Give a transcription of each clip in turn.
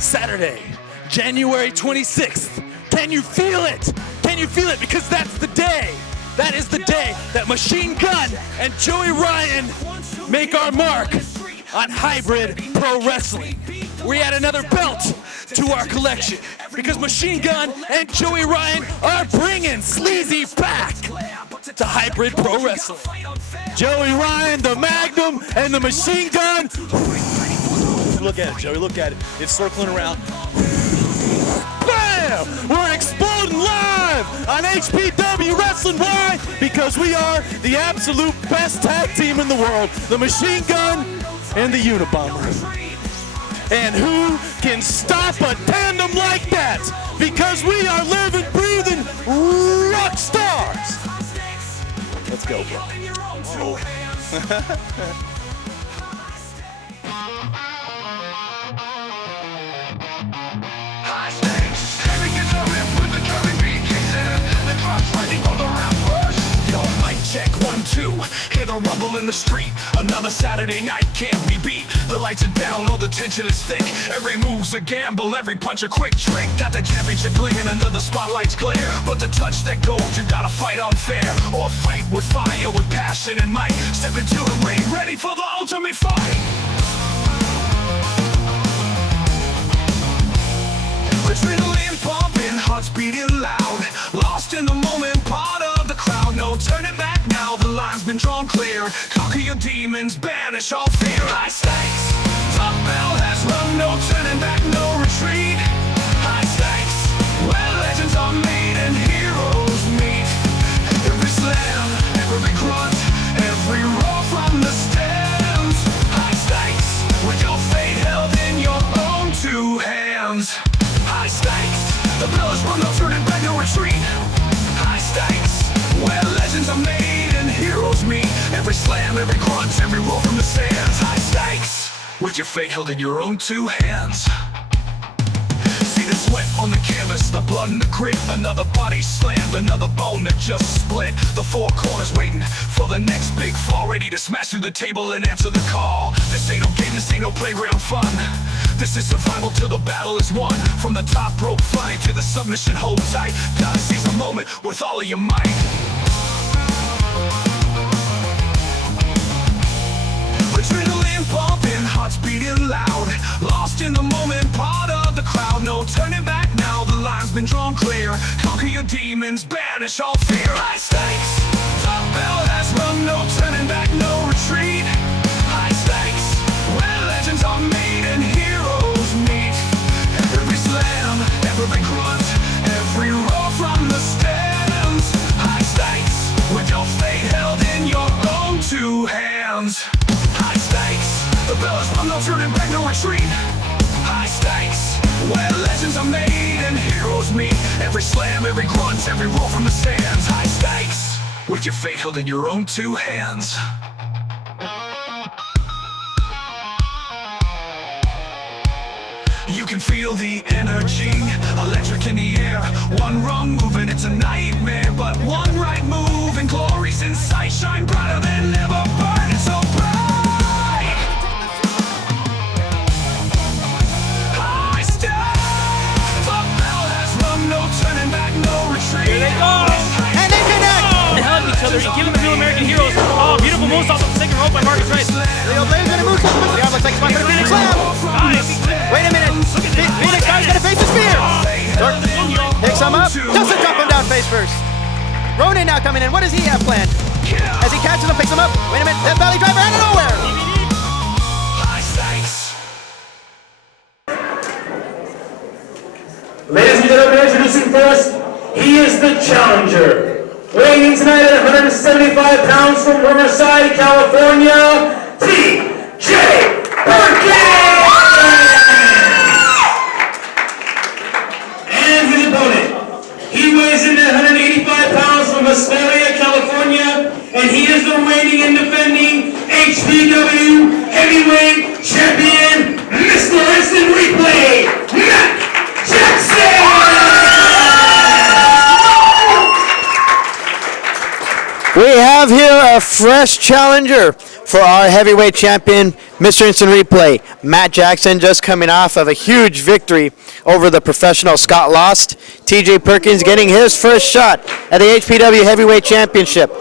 Saturday, January 26th. Can you feel it? Can you feel it? Because that's the day. That is the day that Machine Gun and Joey Ryan make our mark on hybrid pro wrestling. We add another belt to our collection because Machine Gun and Joey Ryan are bringing sleazy back to hybrid pro wrestling. Joey Ryan, the Magnum, and the Machine Gun. Look at it, Joey, look at it. It's circling around. Bam! We're exploding live on HPW Wrestling. Why? Because we are the absolute best tag team in the world. The Machine Gun and the Unabomber. And who can stop a tandem like that? Because we are living, breathing rock stars. Let's go, bro. Oh. Check 1, 2, hear the rumble in the street. Another Saturday night can't be beat. The lights are down, all the tension is thick. Every move's a gamble, every punch a quick trick. Got the championship gleaming under the spotlight's glare. But to touch that gold, you gotta fight unfair. Or fight with fire, with passion and might. Step into the ring, ready for the ultimate fight. Adrenaline pumping, hearts beating loud. Lost in the moment, part of the crowd. No turning back now, the line's been drawn clear. Conquer your demons, banish all fear. High stakes, top bell has rung. No turning back, no retreat. High stakes, where legends are made and heroes meet. Every slam, every grunt, every roar from the stands. High stakes, with your fate held in your own two hands. High stakes, the bell is rung, no turning back, no retreat. High stakes, where legends are made and heroes meet. Every slam, every grunt, every roll from the sands. High stakes, with your fate held in your own two hands. See the sweat on the canvas, the blood and the grit. Another body slammed, another bone that just split. The four corners waiting for the next big fall, ready to smash through the table and answer the call. This ain't no game, this ain't no playground fun. This is survival till the battle is won. From the top rope flying to the submission, hold tight. Gotta seize a moment with all of your might. Adrenaline pumping, hearts beating loud. Lost in the moment, part of the crowd. No turning back now, the line's been drawn clear. Conquer your demons, banish all fear. High stakes, top bell has rung. No turning back, no retreat. High stakes, where legends are made and heroes meet. Every slam, every grunt, every roar from the stands. High stakes, with your fate held in your own two hands. High stakes, the bell is rung, no turning back, no retreat. High stakes, where legends are made and heroes meet. Every slam, every grunt, every roar from the stands. High stakes, with your fate held in your own two hands. You can feel the energy, electric in the air. One wrong move and it's a nightmare, but one right move and glory's in sight. Shine brighter than ever, burning so bright. High stakes, the bell has rung, no turning back, no retreat. Here they go, and they connect. They hug each other, giving the real American heroes. Oh, beautiful moves off the second rope by Markus Rice. Leo Blaze gonna move something. Yeah, looks like it's going for the Phoenix Slam. Wait a minute. Phoenix guy's gonna face the spear. Picks him up. Doesn't drop him down face first. Ronin now coming in. What does he have planned? As he catches him, picks him up. Wait a minute. Death Valley driver out of nowhere. Ladies and gentlemen, introducing first, he is the challenger. Weighing in tonight at 175 pounds from Riverside, California, T.J. Perkins! And his opponent, he weighs in at 185 pounds from Astoria, California, and he is the reigning and defending HPW Heavyweight Champion, Mr. Instant Replay, Matt Jackson! We have here a fresh challenger for our heavyweight champion, Mr. Instant Replay. Matt Jackson just coming off of a huge victory over the professional Scott Lost. TJ Perkins getting his first shot at the HPW Heavyweight Championship.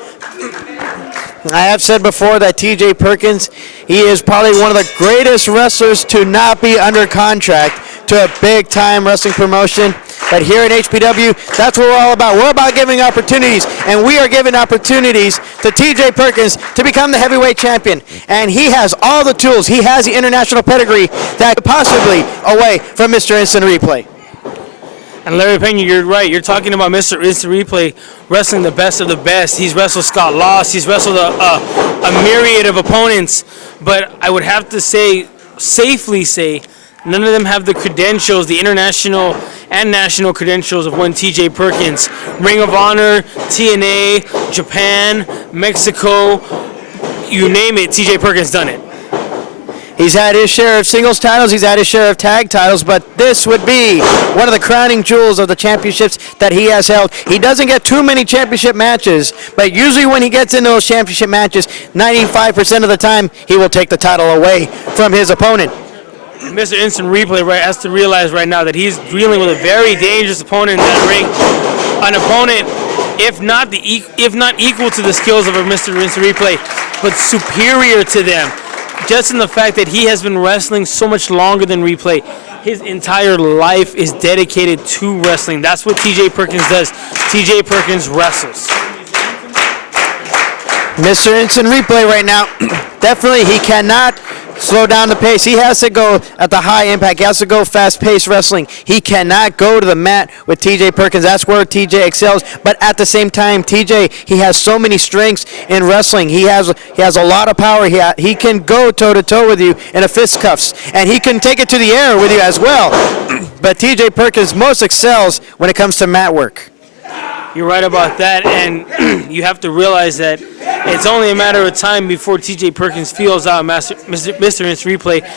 I have said before that TJ Perkins, he is probably one of the greatest wrestlers to not be under contract to a big-time wrestling promotion. But here in HPW, that's what we're all about. We're about giving opportunities, and we are giving opportunities to TJ Perkins to become the heavyweight champion. And he has all the tools. He has the international pedigree that could possibly away from Mr. Instant Replay. And Larry Pena, you're right. You're talking about Mr. Instant Replay wrestling the best of the best. He's wrestled Scott Lost. He's wrestled a myriad of opponents. But I would have to say, safely say, none of them have the credentials, the international and national credentials of one TJ Perkins. Ring of Honor, TNA, Japan, Mexico, you name it, TJ Perkins done it. He's had his share of singles titles, he's had his share of tag titles, but this would be one of the crowning jewels of the championships that he has held. He doesn't get too many championship matches, but usually when he gets into those championship matches, 95% of the time, he will take the title away from his opponent. Mr. Instant Replay has to realize right now that he's dealing with a very dangerous opponent in that ring. An opponent, if not equal to the skills of a Mr. Instant Replay, but superior to them. Just in the fact that he has been wrestling so much longer than Replay. His entire life is dedicated to wrestling. That's what TJ Perkins does. TJ Perkins wrestles. Mr. Instant Replay right now, definitely he cannot slow down the pace. He has to go at the high impact. He has to go fast-paced wrestling. He cannot go to the mat with TJ Perkins. That's where TJ excels. But at the same time, TJ, he has so many strengths in wrestling. He has a lot of power. He can go toe-to-toe with you in a fistcuffs. And he can take it to the air with you as well. But TJ Perkins most excels when it comes to mat work. You're right about that, and you have to realize that it's only a matter of time before TJ Perkins feels out Mr. Instant Replay,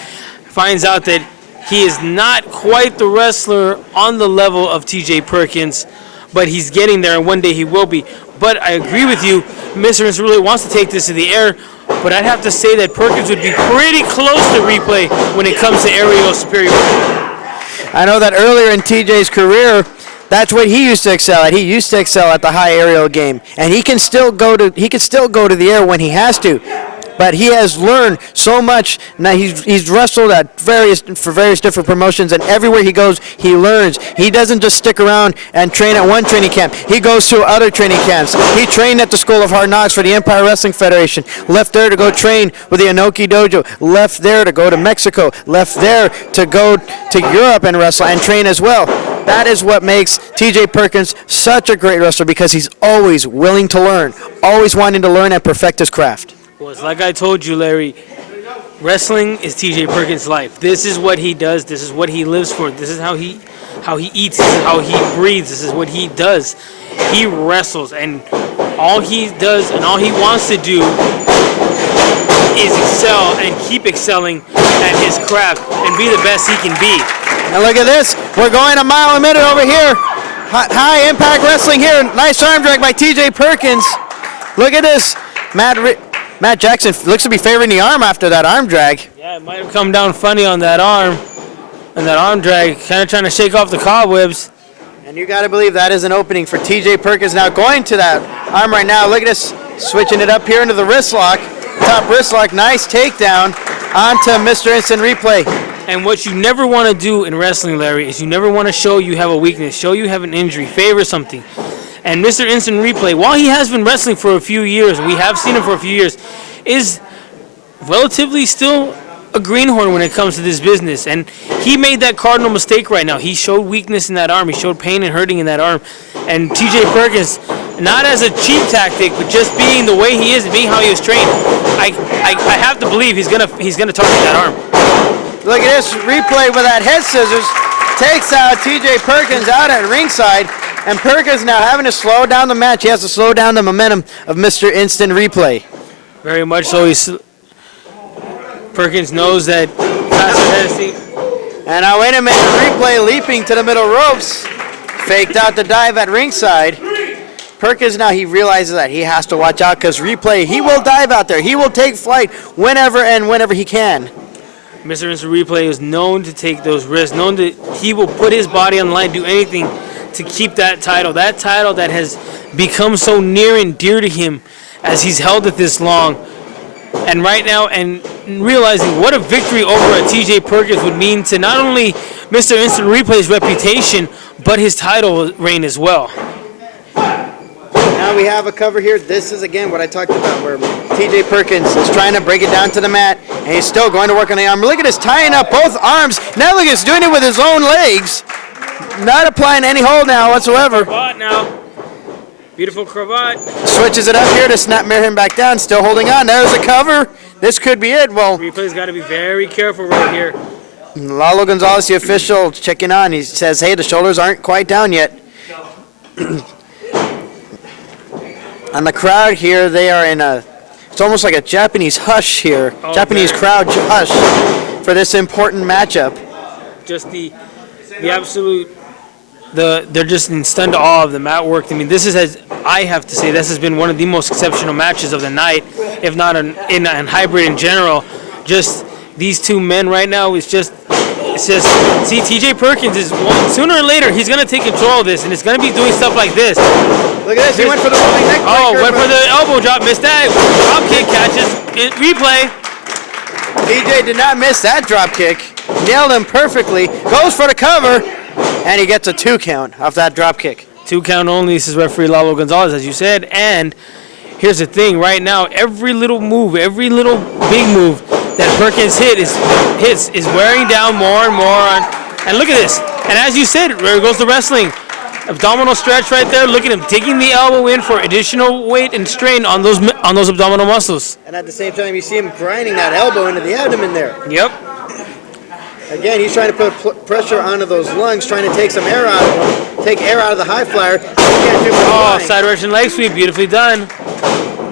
finds out that he is not quite the wrestler on the level of TJ Perkins, but he's getting there, and one day he will be. But I agree with you, Mr. Instant Replay wants to take this to the air, but I'd have to say that Perkins would be pretty close to Replay when it comes to aerial superiority. I know that earlier in TJ's career, that's what he used to excel at. He used to excel at the high aerial game, and he can still go to the air when he has to. But he has learned so much. Now he's wrestled at various different promotions, and everywhere he goes, he learns. He doesn't just stick around and train at one training camp. He goes to other training camps. He trained at the School of Hard Knocks for the Empire Wrestling Federation. Left there to go train with the Inoki Dojo. Left there to go to Mexico. Left there to go to Europe and wrestle and train as well. That is what makes TJ Perkins such a great wrestler, because he's always willing to learn, always wanting to learn and perfect his craft. Well, it's like I told you, Larry, wrestling is TJ Perkins' life. This is what he does. This is what he lives for. This is how he eats. This is how he breathes. This is what he does. He wrestles, and all he does and all he wants to do is excel and keep excelling at his craft and be the best he can be. And look at this. We're going a mile a minute over here. High impact wrestling here. Nice arm drag by TJ Perkins. Look at this. Matt Jackson looks to be favoring the arm after that arm drag. Yeah, it might have come down funny on that arm. And that arm drag, kind of trying to shake off the cobwebs. And you got to believe that is an opening for TJ Perkins. Now going to that arm right now. Look at this. Switching it up here into the wrist lock. Top wrist lock. Nice takedown onto Mr. Instant Replay. And what you never want to do in wrestling, Larry, is you never want to show you have a weakness, show you have an injury, favor something. And Mr. Instant Replay, while he has been wrestling for a few years, we have seen him for a few years, is relatively still a greenhorn when it comes to this business. And he made that cardinal mistake right now. He showed weakness in that arm. He showed pain and hurting in that arm. And TJ Perkins, not as a cheap tactic, but just being the way he is and being how he was trained, I have to believe he's gonna target that arm. Look at this replay with that head scissors. Takes out TJ Perkins out at ringside. And Perkins now having to slow down the match. He has to slow down the momentum of Mr. Instant Replay. Very much so. Perkins knows that and now wait a minute, Replay leaping to the middle ropes. Faked out the dive at ringside. Perkins now, he realizes that he has to watch out because replay, he will dive out there. He will take flight whenever he can. Mr. Instant Replay is known to take those risks, known that he will put his body on the line, do anything to keep that title that has become so near and dear to him as he's held it this long. And right now, and realizing what a victory over a TJ Perkins would mean to not only Mr. Instant Replay's reputation, but his title reign as well. Now we have a cover here. This is, again, what I talked about, where TJ Perkins is trying to break it down to the mat, and he's still going to work on the arm. Look at this, tying up both arms. Now look at this, doing it with his own legs. Not applying any hold now whatsoever. Cravat now. Beautiful cravat. Switches it up here to snap mirror him back down, still holding on. There's a cover. This could be it. Well, Replay's got to be very careful right here. Lalo Gonzalez, the official, checking on. He says, hey, the shoulders aren't quite down yet. And the crowd here, they are in it's almost like a Japanese hush here. Oh, Japanese crowd hush for this important matchup. Just the absolute, they're just in stunned awe of the mat work. I mean, I have to say, this has been one of the most exceptional matches of the night, if not in hybrid in general. Just these two men right now see, TJ Perkins is sooner or later, he's going to take control of this, and it's going to be doing stuff like this. Look at this, he went for the rolling neck breaker. Oh, went for the elbow drop, missed that. Drop kick catches, Replay. TJ did not miss that drop kick. Nailed him perfectly, goes for the cover, and he gets a 2 count off that drop kick. 2 count only, this is referee Lalo Gonzalez, as you said, and here's the thing, right now, every little move, every little big move that Perkins hits is wearing down more and more on, and look at this, and as you said, there goes the wrestling. Abdominal stretch right there, look at him digging the elbow in for additional weight and strain on those abdominal muscles. And at the same time, you see him grinding that elbow into the abdomen there. Yep. Again, he's trying to put pressure onto those lungs, trying to take some air out of them, take air out of the high flyer. Oh, side Russian leg sweep, beautifully done.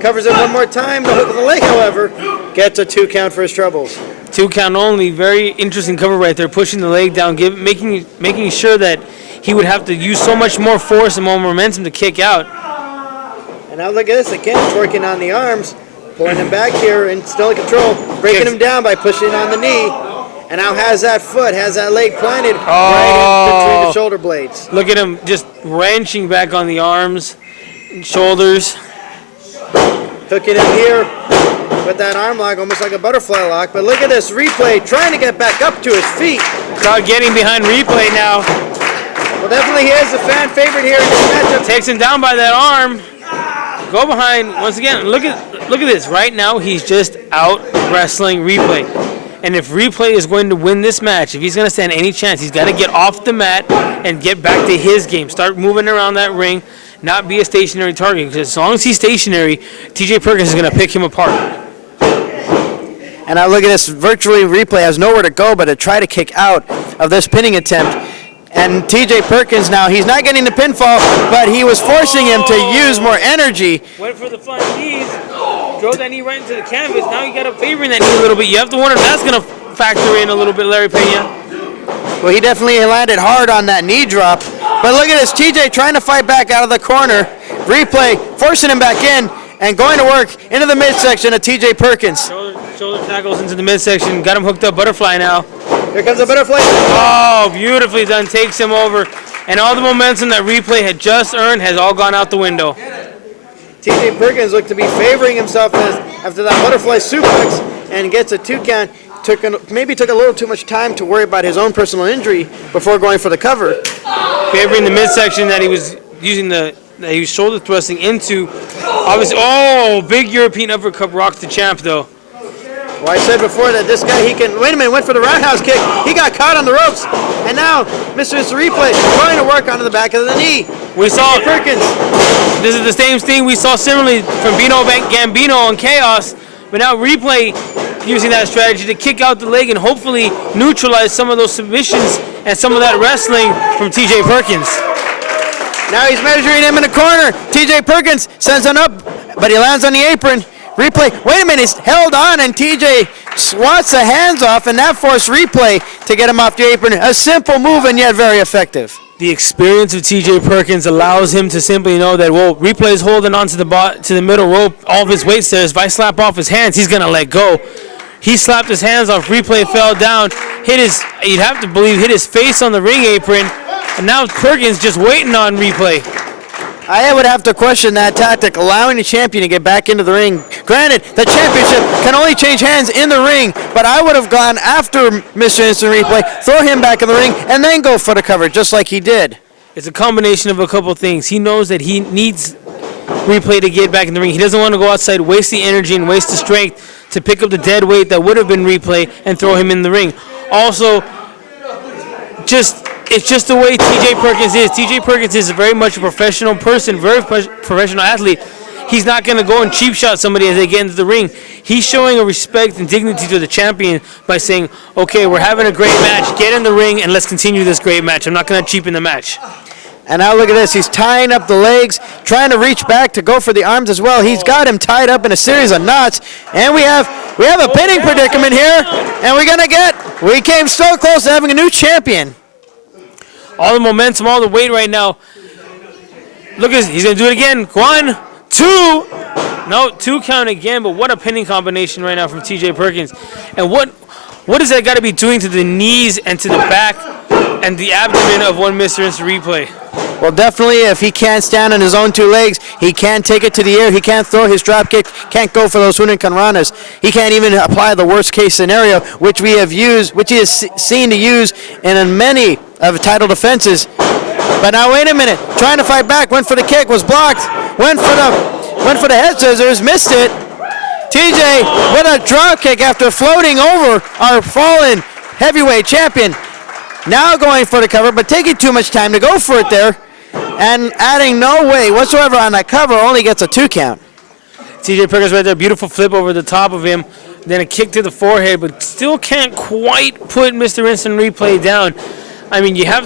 Covers it one more time, the hook of the leg, however, gets a 2 count for his troubles. 2 count only, very interesting cover right there, pushing the leg down, making sure that he would have to use so much more force and more momentum to kick out. And now look at this, again, twerking on the arms, pulling him back here and still in control, breaking him down by pushing on the knee. And now has that leg planted right in between the shoulder blades. Look at him just wrenching back on the arms and shoulders. Hooking him here with that arm lock, almost like a butterfly lock. But look at this, Replay trying to get back up to his feet. Crowd getting behind Replay now. Well, definitely he is the fan favorite here in this matchup. Takes him down by that arm. Go behind once again. Look at this. Right now he's just out wrestling Replay. And if Replay is going to win this match, if he's going to stand any chance, he's got to get off the mat and get back to his game. Start moving around that ring, not be a stationary target. Because as long as he's stationary, TJ Perkins is going to pick him apart. And now look at this. Virtually Replay has nowhere to go but to try to kick out of this pinning attempt. And TJ Perkins now, he's not getting the pinfall, but he was forcing him to use more energy. Went for the front knees, drove that knee right into the canvas. Now you got to favor that knee a little bit. You have to wonder if that's going to factor in a little bit, Larry Pena. Well, he definitely landed hard on that knee drop. But look at this, TJ trying to fight back out of the corner. Replay forcing him back in and going to work into the midsection of TJ Perkins. Shoulder tackles into the midsection, got him hooked up, butterfly now. Here comes the butterfly. Oh, beautifully done, takes him over. And all the momentum that Replay had just earned has all gone out the window. TJ Perkins looked to be favoring himself after that butterfly suplex and gets a 2 count. Maybe took a little too much time to worry about his own personal injury before going for the cover. Favoring the midsection that he was using that he was shoulder thrusting into. Obviously, big European uppercut rocks the champ though. Well, I said before that this guy, wait a minute, went for the roundhouse kick. He got caught on the ropes. And now, Mr. Replay trying to work onto the back of the knee. We saw Perkins. This is the same thing we saw similarly from Bino, Gambino, and Kaos. But now Replay using that strategy to kick out the leg and hopefully neutralize some of those submissions and some of that wrestling from TJ Perkins. Now he's measuring him in the corner. TJ Perkins sends him up, but he lands on the apron. Replay, wait a minute, he's held on and TJ swats the hands off and that forced Replay to get him off the apron. A simple move and yet very effective. The experience of TJ Perkins allows him to simply know that, well, replay is holding on to the middle rope. All of his weight says, if I slap off his hands, he's going to let go. He slapped his hands off. Replay fell down, you'd have to believe, hit his face on the ring apron. And now Perkins just waiting on Replay. I would have to question that tactic, allowing the champion to get back into the ring. Granted, the championship can only change hands in the ring, but I would have gone after Mr. Instant Replay, throw him back in the ring, and then go for the cover, just like he did. It's a combination of a couple things. He knows that he needs Replay to get back in the ring. He doesn't want to go outside, waste the energy and waste the strength to pick up the dead weight that would have been Replay and throw him in the ring. Also, it's just the way TJ Perkins is. TJ Perkins is very much a professional person, very professional athlete. He's not going to go and cheap shot somebody as they get into the ring. He's showing a respect and dignity to the champion by saying, okay, we're having a great match. Get in the ring and let's continue this great match. I'm not going to cheapen the match. And now look at this. He's tying up the legs, trying to reach back to go for the arms as well. He's got him tied up in a series of knots. And we have a pinning predicament here. And we came so close to having a new champion. All the momentum, all the weight right now. Look, he's going to do it again. 1, 2. No, 2 count again, but what a pinning combination right now from TJ Perkins. And what is that got to be doing to the knees and to the back and the abdomen of one Mr. Instant Replay? Well, definitely, if he can't stand on his own 2 legs, he can't take it to the air. He can't throw his drop kick, can't go for those Hurricane Ranas. He can't even apply the worst-case scenario, which he has seen to use in many of title defenses. But now, wait a minute. Trying to fight back, went for the kick, was blocked. Went for the head scissors, missed it. TJ with a drop kick after floating over our fallen heavyweight champion. Now going for the cover, but taking too much time to go for it there. And adding no weight whatsoever on that cover, only gets a 2 count. TJ Perkins right there, beautiful flip over the top of him. Then a kick to the forehead, but still can't quite put Mr. Instant Replay down. I mean, I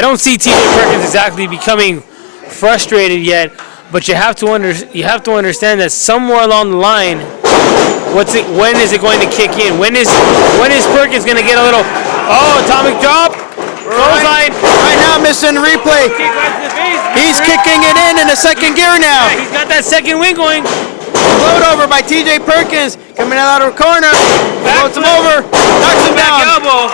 don't see TJ Perkins exactly becoming frustrated yet, but you have to understand that somewhere along the line, when is it going to kick in? When is Perkins going to get a little, atomic drop? Clothesline. Right now, Mr. Replay. Kick right to the face. He's kicking it in the second gear now. Yeah, he's got that second wing going. Float over by TJ Perkins. Coming out of the corner. Floats him over. Knocks him Back down. elbow.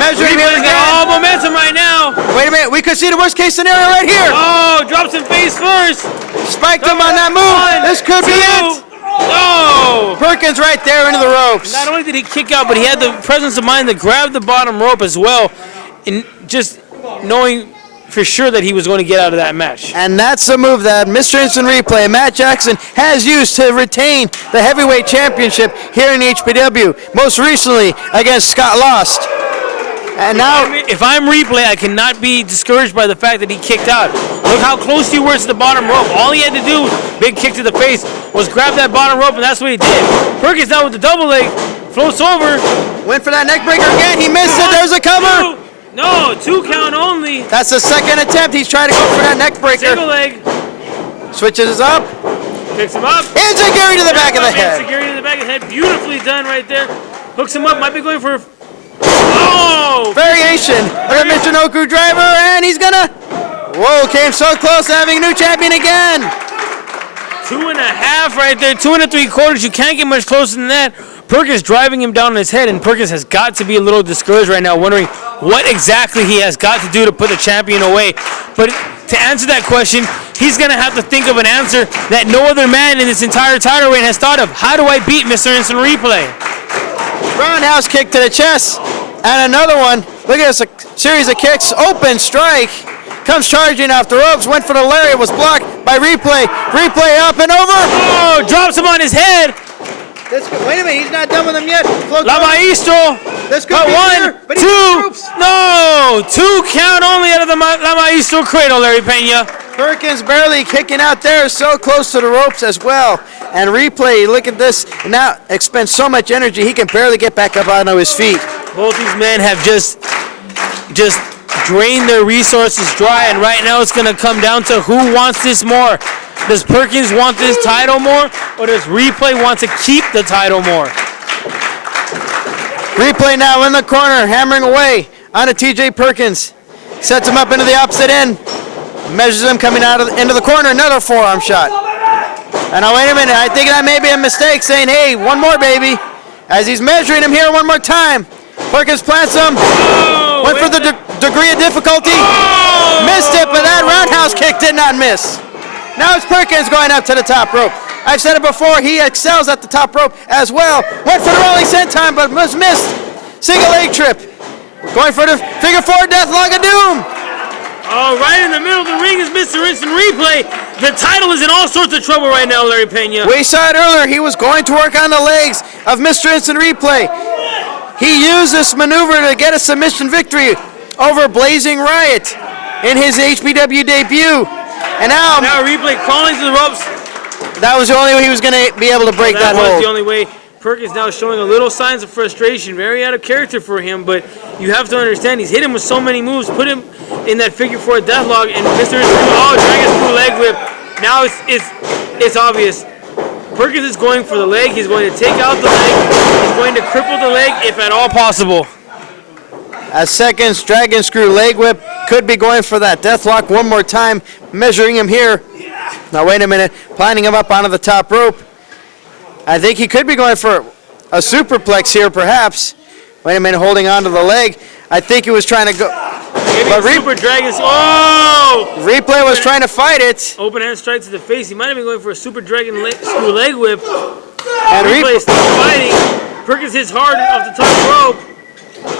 Measuring him Replay's got again. all momentum right now. Wait a minute. We could see the worst case scenario right here. Oh, drops him face first. Spiked him on that move. This could be it. No! Perkins right there into the ropes. Not only did he kick out, but he had the presence of mind to grab the bottom rope as well, and just knowing for sure that he was going to get out of that match. And that's the move that Mr. Instant Replay, Matt Jackson, has used to retain the heavyweight championship here in HPW, most recently against Scott Lost. And now, if I'm Replay, I cannot be discouraged by the fact that he kicked out. Look how close he was to the bottom rope. All he had to do, big kick to the face, was grab that bottom rope, and that's what he did. Perkins now with the double leg, floats over. Went for that neck breaker again. He missed it. There's a cover. No, 2 count only. That's the second attempt. He's trying to go for that neck breaker. Single leg. Switches up. Picks him up. Enziguri to the back of the head. Enziguri to the back of the head. Beautifully done right there. Hooks him up. Might be going for... Oh! Variation of the Mr. Noku driver, and he's gonna... Whoa, came so close to having a new champion again. 2.5 right there, 2 3/4. You can't get much closer than that. Perkins driving him down on his head, and Perkins has got to be a little discouraged right now, wondering what exactly he has got to do to put the champion away. But to answer that question, he's going to have to think of an answer that no other man in this entire title reign has thought of. How do I beat Mr. Instant Replay? Roundhouse kick to the chest, and another one. Look at this, a series of kicks. Open strike. Comes charging off the ropes, went for the lariat, was blocked by Replay. Replay up and over. Oh, drops him on his head. Wait a minute, he's not done with him yet. La Maestro. This could be one, but 2. No, 2 count only out of the La Maestro cradle, Larry Pena. Perkins barely kicking out there, so close to the ropes as well. And Replay, look at this, now expends so much energy, he can barely get back up onto his feet. Both these men have just drained their resources dry, and right now it's going to come down to who wants this more. Does Perkins want this title more, or does Replay want to keep the title more? Replay now in the corner, hammering away onto TJ Perkins. Sets him up into the opposite end. Measures him coming out of into the corner. Another forearm shot. And now wait a minute. I think that may be a mistake, saying, hey, one more, baby. As he's measuring him here one more time. Perkins plants him. Went for the degree of difficulty. Missed it, but that roundhouse kick did not miss. Now it's Perkins going up to the top rope. I've said it before, he excels at the top rope as well. Went for the rolling senton, but was missed. Single leg trip. Going for the figure four death log of doom. Oh, right in the middle of the ring is Mr. Instant Replay. The title is in all sorts of trouble right now, Larry Pena. We saw it earlier. He was going to work on the legs of Mr. Instant Replay. He used this maneuver to get a submission victory over Blazing Riot in his HPW debut. And now Replay crawling to the ropes. That was the only way he was going to be able to break that hold. That was the only way. Perkins now showing a little signs of frustration. Very out of character for him, but you have to understand he's hit him with so many moves, put him in that figure four deathlock, and Mr. Dragon Screw leg whip. Now it's obvious. Perkins is going for the leg. He's going to take out the leg. He's going to cripple the leg if at all possible. As Seconds Dragon Screw leg whip, could be going for that deathlock one more time, measuring him here. Now wait a minute, planning him up onto the top rope. I think he could be going for a superplex here, perhaps. Wait a minute, holding on to the leg. I think he was trying to go. Maybe but Super Dragon's. Oh! Replay was trying to fight it. Open hand strike to the face. He might have been going for a Super Dragon Screw leg whip. And Replay is still fighting. Perkins hits hard off the top rope.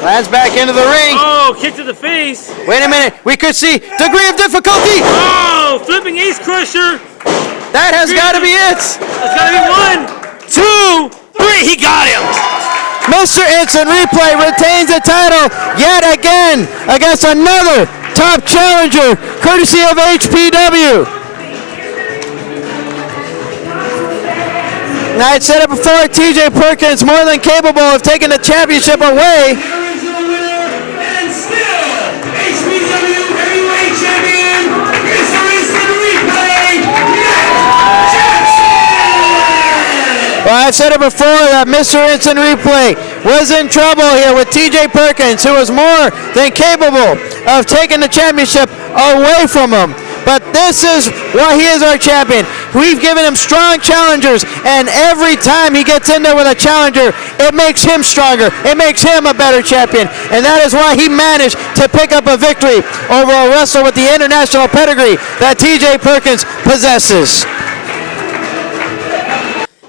Lands back into the ring. Oh, kick to the face. Wait a minute. We could see degree of difficulty. Oh, flipping ace crusher. That has got to be it. That's got to be 1, 2, 3. He got him. Mr. Instant Replay retains the title yet again against another top challenger, courtesy of HPW. Now, I said it before, TJ Perkins more than capable of taking the championship away. And still, HPW Heavyweight Champion, Mr. Instant Replay, Well, I said it before that Mr. Instant Replay was in trouble here with TJ Perkins, who was more than capable of taking the championship away from him. But this is why he is our champion. We've given him strong challengers, and every time he gets in there with a challenger, it makes him stronger. It makes him a better champion. And that is why he managed to pick up a victory over a wrestler with the international pedigree that TJ Perkins possesses.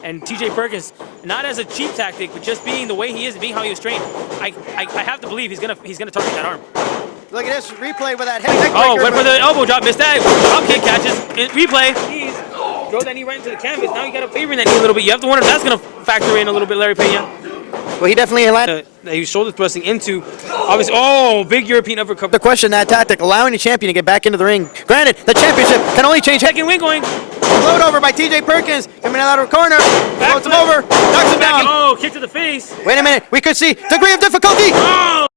And TJ Perkins, not as a cheap tactic, but just being the way he is, being how he was trained, I have to believe he's gonna target that arm. Look at this replay with that head. Oh, went for the elbow drop, missed that. Drop kick catches. Replay. Knees. Drove that knee right into the canvas. Now you got to favor in that knee a little bit. You have to wonder if that's going to factor in a little bit, Larry Pena. Well, he definitely landed. He was shoulder thrusting into, obviously, oh, big European uppercut. The question, that tactic, allowing the champion to get back into the ring. Granted, the championship can only change. Second wing going. Float over by TJ Perkins, coming out of the corner. Floats him over, knocks him down. Oh, kick to the face. Wait a minute, we could see degree of difficulty. Oh!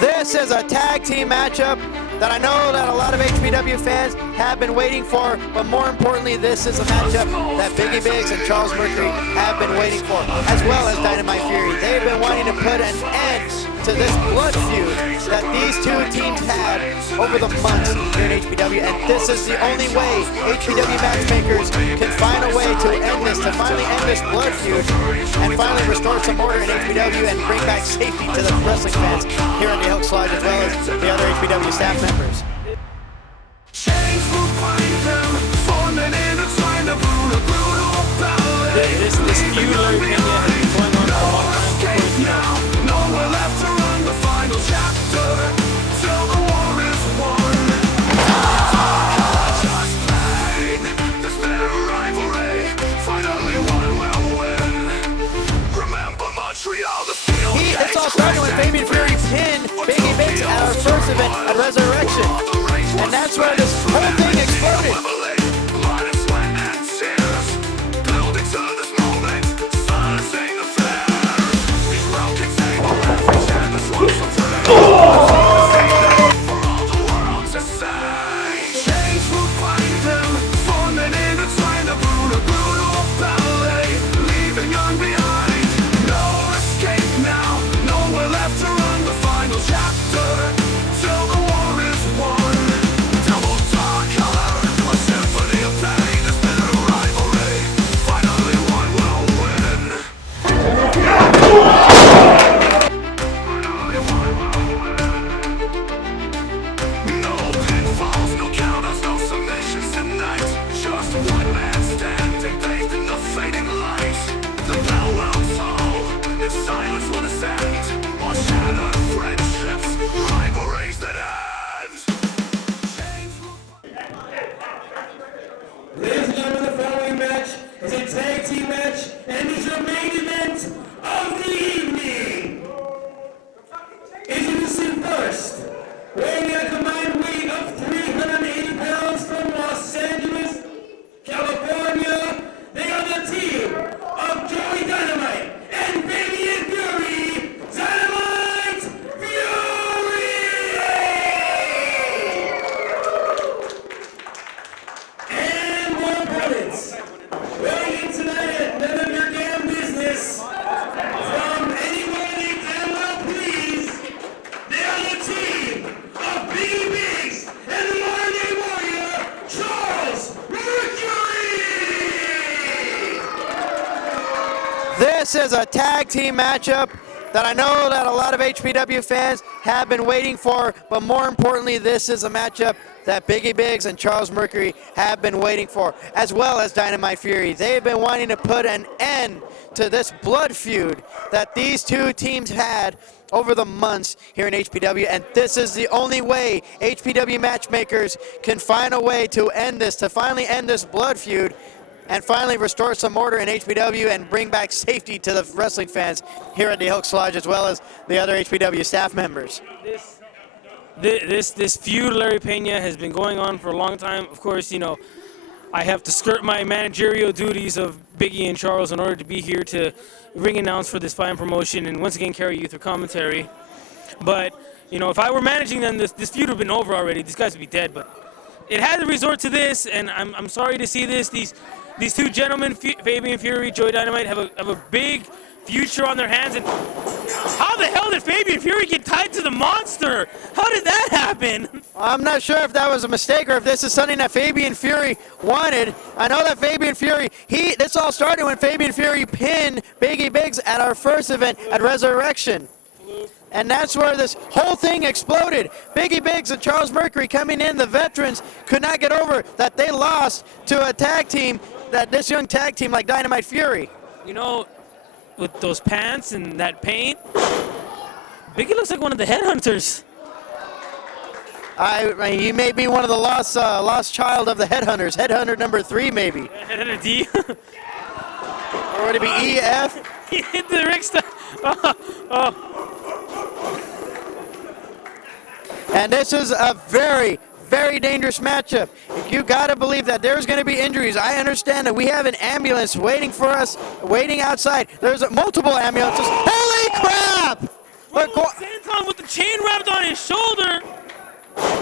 This is a tag team matchup that I know that a lot of HPW fans have been waiting for, but more importantly, this is a matchup that Biggie Biggs and Charles Mercury have been waiting for, as well as Dynamite Fury. They've been wanting to put an end to this blood feud that these two teams had over the months here in HPW, and this is the only way HPW matchmakers can find a way to end this, to finally end this blood feud, and finally restore some order in HPW and bring back safety to the wrestling fans here at the Elks Lodge, as well as the other HPW staff members. This feud, Larry Pena, has been going on for a long time. Nowhere left to run, the final chapter till the war is won. Just pain, this bitter rivalry, finally one will win. Remember Montreal, the field. It's all started when Fabien Fury pinned Biggie Biggs at our first event at Resurrection, and that's where this whole thing exploded. It's a tag team match, and it's your main event of the evening. Introducing first, weighing a combined weight of 380 pounds from Los Angeles, California, they are the team of Joey Dynamite and Fabien Fury, Dynamite Fury! And their opponents, weighing in tonight at none of your damn business, from anywhere they damn well please, they are the team of Biggie Biggs and the Modern Day Warrior, Charles Mercury! This is a tag team matchup that I know that a lot of HPW fans have been waiting for, but more importantly, this is a matchup that Biggie Biggs and Charles Mercury have been waiting for, as well as Dynamite Fury. They've been wanting to put an end to this blood feud that these two teams had over the months here in HPW, and this is the only way HPW matchmakers can find a way to end this, to finally end this blood feud, and finally restore some order in HPW and bring back safety to the wrestling fans here at the Elks Lodge, as well as the other HPW staff members. This feud, Larry Pena, has been going on for a long time. Of course, you know, I have to skirt my managerial duties of Biggie and Charles in order to be here to ring announce for this fine promotion and once again carry you through commentary. But, you know, if I were managing them, this feud would have been over already. These guys would be dead. But it had to resort to this, and I'm sorry to see this. These two gentlemen, Fabien Fury, Joey Dynamite, have a big future on their hands. And how the hell did Fabien Fury get tied to the monster? How did that happen? I'm not sure if that was a mistake or if this is something that Fabien Fury wanted. I know that Fabien Fury, this all started when Fabien Fury pinned Biggie Biggs at our first event at Resurrection. And that's where this whole thing exploded. Biggie Biggs and Charles Mercury coming in, the veterans could not get over that they lost to a tag team, this young tag team like Dynamite Fury. You know, with those pants and that paint, Biggie looks like one of the headhunters. He may be one of the lost child of the headhunters. Headhunter number 3, maybe. Headhunter D. Or would it be EF? He hit the Rick stuff. And this is a very, very dangerous matchup. You gotta believe that there's gonna be injuries. I understand that we have an ambulance waiting for us, waiting outside. There's multiple ambulances. Holy crap! Santon with the chain wrapped on his shoulder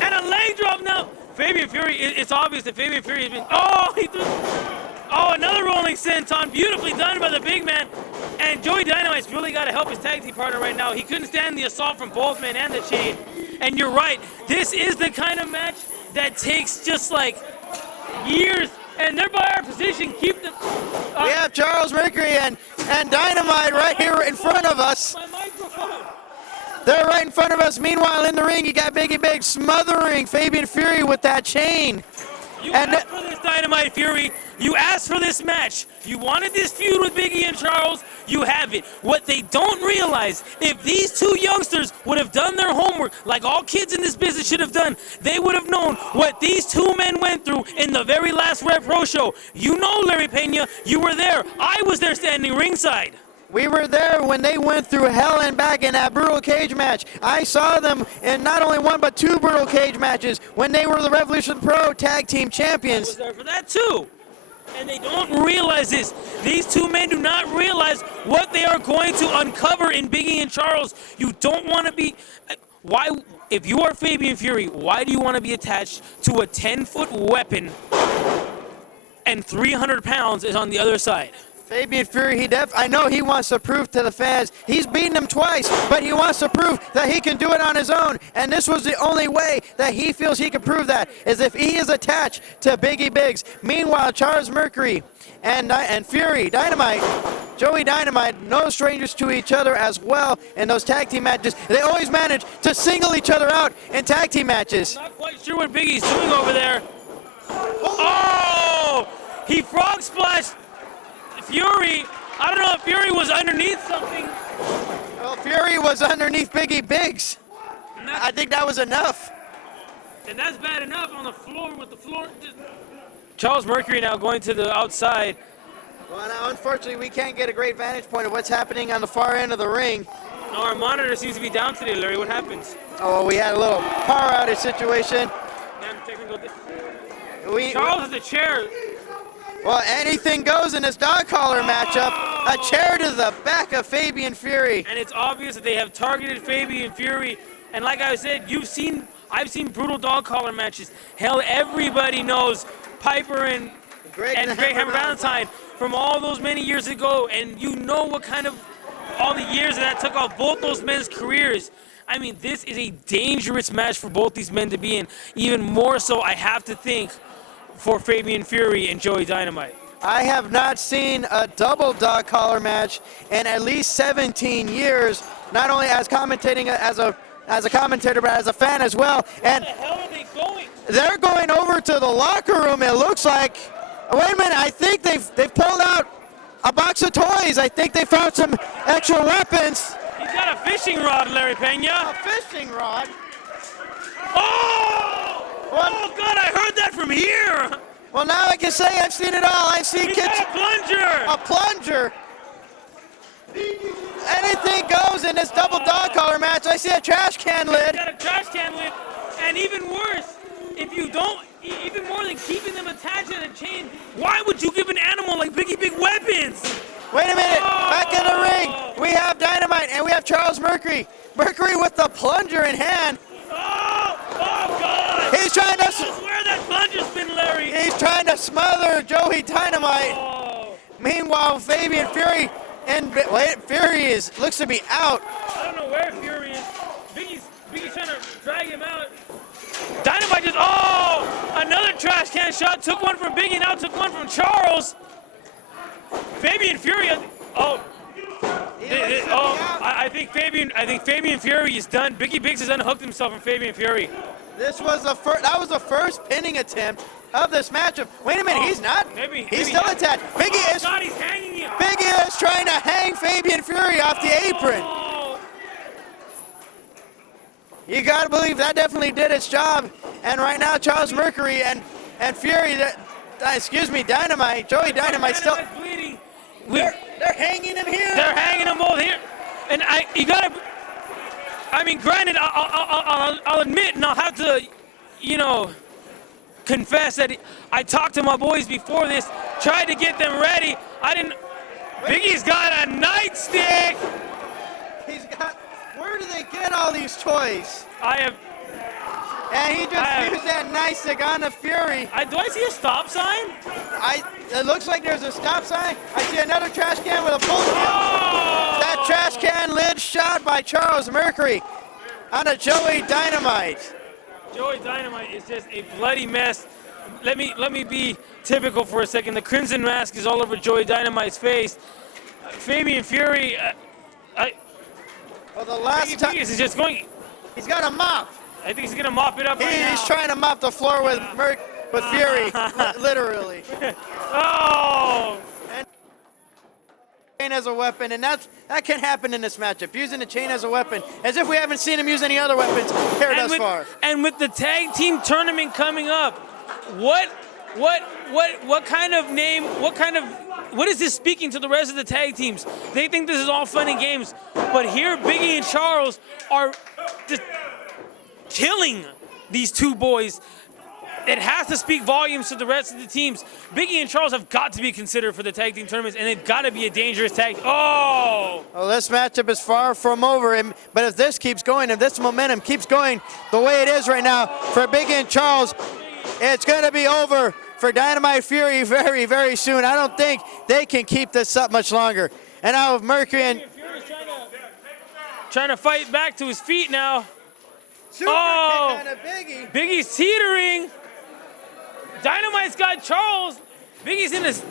and a leg drop now. Fabien Fury, it's obvious that Fabien Fury has been, he threw, another rolling senton, beautifully done by the big man. And Joey Dynamite's really got to help his tag team partner right now. He couldn't stand the assault from both men and the chain. And you're right, this is the kind of match that takes just like years. And they're by our position, keep them. We have Charles Mercury and Dynamite right here in front of us. My microphone. They're right in front of us. Meanwhile, in the ring, you got Biggie Biggs smothering Fabien Fury with that chain. You asked for this, Dynamite Fury. You asked for this match. You wanted this feud with Biggie and Charles. You have it. What they don't realize, if these two youngsters would have done their homework like all kids in this business should have done, they would have known what these two men went through in the very last Rev Pro show. You know, Larry Pena, you were there. I was there standing ringside. We were there when they went through hell and back in that brutal cage match. I saw them in not only one but 2 brutal cage matches when they were the Revolution Pro Tag Team Champions. I was there for that too. And they don't realize this. These two men do not realize what they are going to uncover in Biggie and Charles. You don't want to be... Why, if you are Fabien Fury, why do you want to be attached to a 10-foot weapon and 300 pounds is on the other side? Fabien Fury, I know he wants to prove to the fans, he's beaten them twice, but he wants to prove that he can do it on his own. And this was the only way that he feels he can prove that, is if he is attached to Biggie Biggs. Meanwhile, Charles Mercury and Fury, Dynamite, Joey Dynamite, no strangers to each other as well in those tag team matches. They always manage to single each other out in tag team matches. Not quite sure what Biggie's doing over there. Oh! He frog splashed Fury. I don't know if Fury was underneath something. Well, Fury was underneath Biggie Biggs. I think that was enough. And that's bad enough on the floor with the floor. Charles Mercury now going to the outside. Well, now, unfortunately, we can't get a great vantage point of what's happening on the far end of the ring. No, our monitor seems to be down today, Larry. What happens? Oh, we had a little power outage situation. Damn technical. We, Charles is the chair. well, anything goes in this dog collar matchup. A chair to the back of Fabien Fury. And it's obvious that they have targeted Fabien Fury. And like I said, I've seen brutal dog collar matches. Hell, everybody knows Piper and Graham Valentine from all those many years ago. And you know what kind of all the years that took off both those men's careers. I mean, this is a dangerous match for both these men to be in. Even more so, I have to think, for Fabien Fury and Joey Dynamite. I have not seen a double dog collar match in at least 17 years, not only as commentating as a commentator, but as a fan as well. And Where the hell are they going? they're going over to the locker room, it looks like. Wait a minute, I think they've pulled out a box of toys. I think they found some extra weapons. He's got a fishing rod, Larry Pena. A fishing rod. Oh! Oh, God, I heard that from here. Well, now I can say I've seen it all. I've seen He's kids. got a plunger. A plunger. Anything goes in this double dog collar match. I see a trash can lid. He's got a trash can lid. And even worse, if you don't, even more than keeping them attached in a chain, why would you give an animal like Biggie big weapons? Wait a minute. Back in the ring. We have Dynamite and we have Charles Mercury. Mercury with the plunger in hand. Oh, God. He's trying to. Where that plunger's been, Larry. He's trying to smother Joey Dynamite. Oh. Meanwhile, Fabien Fury and Fury looks to be out. I don't know where Fury is. Biggie's trying to drag him out. Dynamite just, another trash can shot. Took one from Biggie, now took one from Charles. Fabien Fury, I think Fabien Fury is done. Biggie Biggs has unhooked himself from Fabien Fury. This was the first. That was the first pinning attempt of this matchup. Wait a minute, he's not. He's still attached. Biggie is. God, he's hanging him. Biggie is trying to hang Fabien Fury off the apron. You gotta believe that definitely did its job. And right now, Charles Mercury and Fury, Dynamite, Joey Dynamite still. Bleeding. They're hanging him here. They're hanging them both here. And granted, I'll admit, and I'll have to, confess that I talked to my boys before this, tried to get them ready. Biggie's got a nightstick. Where do they get all these toys? And he just used that nightstick on the Fury. Do I see a stop sign? It looks like there's a stop sign. I see another trash can with a pull can. That trash can lid shot by Charles Mercury on a Joey Dynamite. Joey Dynamite is just a bloody mess. Let me be typical for a second. The crimson mask is all over Joey Dynamite's face. Fabien Fury, the last time is just going. He's got a mop. I think he's gonna mop it up right now. He's trying to mop the floor with Fury, literally. Oh! And chain as a weapon, and that can happen in this matchup. Using the chain as a weapon, as if we haven't seen him use any other weapons here thus far. And with the tag team tournament coming up, what kind of name? What is this speaking to the rest of the tag teams? They think this is all fun and games, but here Biggie and Charles are just killing these two boys. It has to speak volumes to the rest of the teams. Biggie and Charles have got to be considered for the tag team tournaments, and they've got to be a dangerous tag. Oh! Well, this matchup is far from over, but if this keeps going, if this momentum keeps going the way it is right now for Biggie and Charles, it's going to be over for Dynamite Fury very, very soon. I don't think they can keep this up much longer. And now with Mercury and Fury's trying to fight back to his feet now. Super kick on a Biggie. Biggie's teetering. Dynamite's got Charles. Biggie's in his.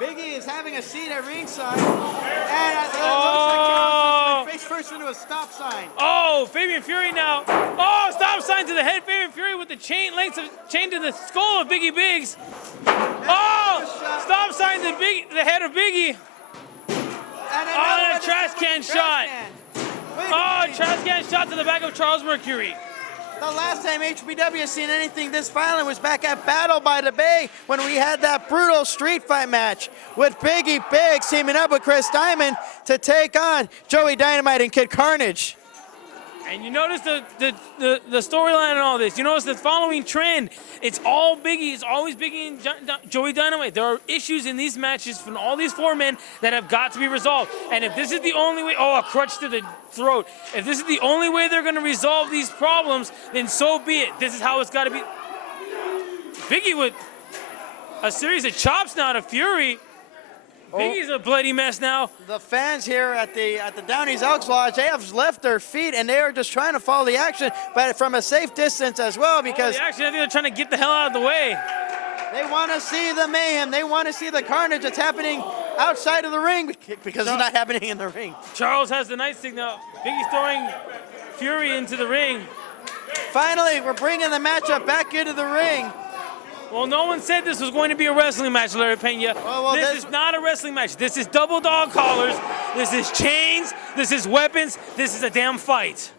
Biggie is having a seat at ringside. And it looks like Charles is face first into a stop sign. Oh, Fabien Fury now. Oh, stop sign to the head. Fabien Fury with the chain to the skull of Biggie Biggs. Oh, stop sign to the head of Biggie. And a trash can shot. Oh, trash can shot to the back of Charles Mercury. The last time HPW has seen anything this violent was back at Battle by the Bay when we had that brutal street fight match with Biggie Biggs teaming up with Chris Diamond to take on Joey Dynamite and Kid Carnage. And you notice the storyline and all this. You notice the following trend. It's all Biggie. It's always Biggie and Joey Dynamite. There are issues in these matches from all these four men that have got to be resolved. And if this is the only way, a crutch to the throat. If this is the only way they're going to resolve these problems, then so be it. This is how it's got to be. Biggie with a series of chops now to Fury. Biggie's a bloody mess now. The fans here at the Downey's Elks Lodge, they have left their feet and they are just trying to follow the action, but from a safe distance as well because I think they're trying to get the hell out of the way. They want to see the mayhem. They want to see the carnage that's happening outside of the ring because it's not happening in the ring. Charles has the nightstick now. Biggie's throwing Fury into the ring. Finally, we're bringing the matchup back into the ring. Well, no one said this was going to be a wrestling match, Larry Pena. This is not a wrestling match. This is double dog collars. This is chains. This is weapons. This is a damn fight.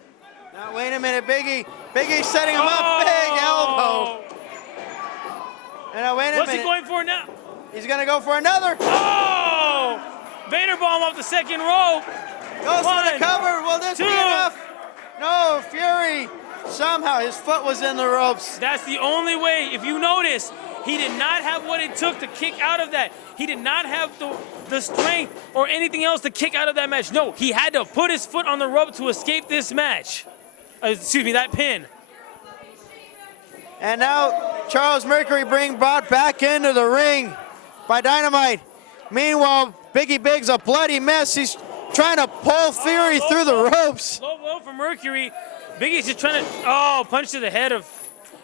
Now, wait a minute, Biggie. Biggie's setting him up. Big elbow. And now, wait a minute. What's he going for now? He's going to go for another. Oh! Vader bomb off the second rope. Goes for the cover. Will this be enough? No, Fury. Somehow his foot was in the ropes. That's the only way. If you notice, he did not have what it took to kick out of that. He did not have the strength or anything else to kick out of that match. No, he had to put his foot on the rope to escape this match. Excuse me, that pin. And now Charles Mercury being brought back into the ring by Dynamite. Meanwhile, Biggie Biggs a bloody mess. He's trying to pull Fury through the ropes. Low blow for Mercury. Biggie's just trying to, punch to the head of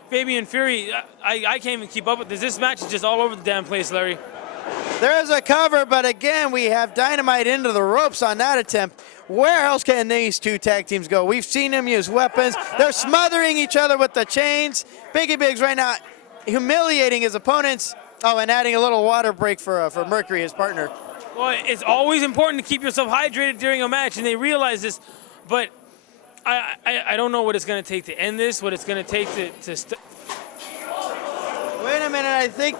Fabien Fury. I can't even keep up with this. This match is just all over the damn place, Larry. There's a cover, but again, we have Dynamite into the ropes on that attempt. Where else can these two tag teams go? We've seen them use weapons. They're smothering each other with the chains. Biggie Biggs right now humiliating his opponents. Oh, and adding a little water break for Mercury, his partner. Well, it's always important to keep yourself hydrated during a match, and they realize this, but I don't know what it's going to take to end this, what it's going to take to Wait a minute, I think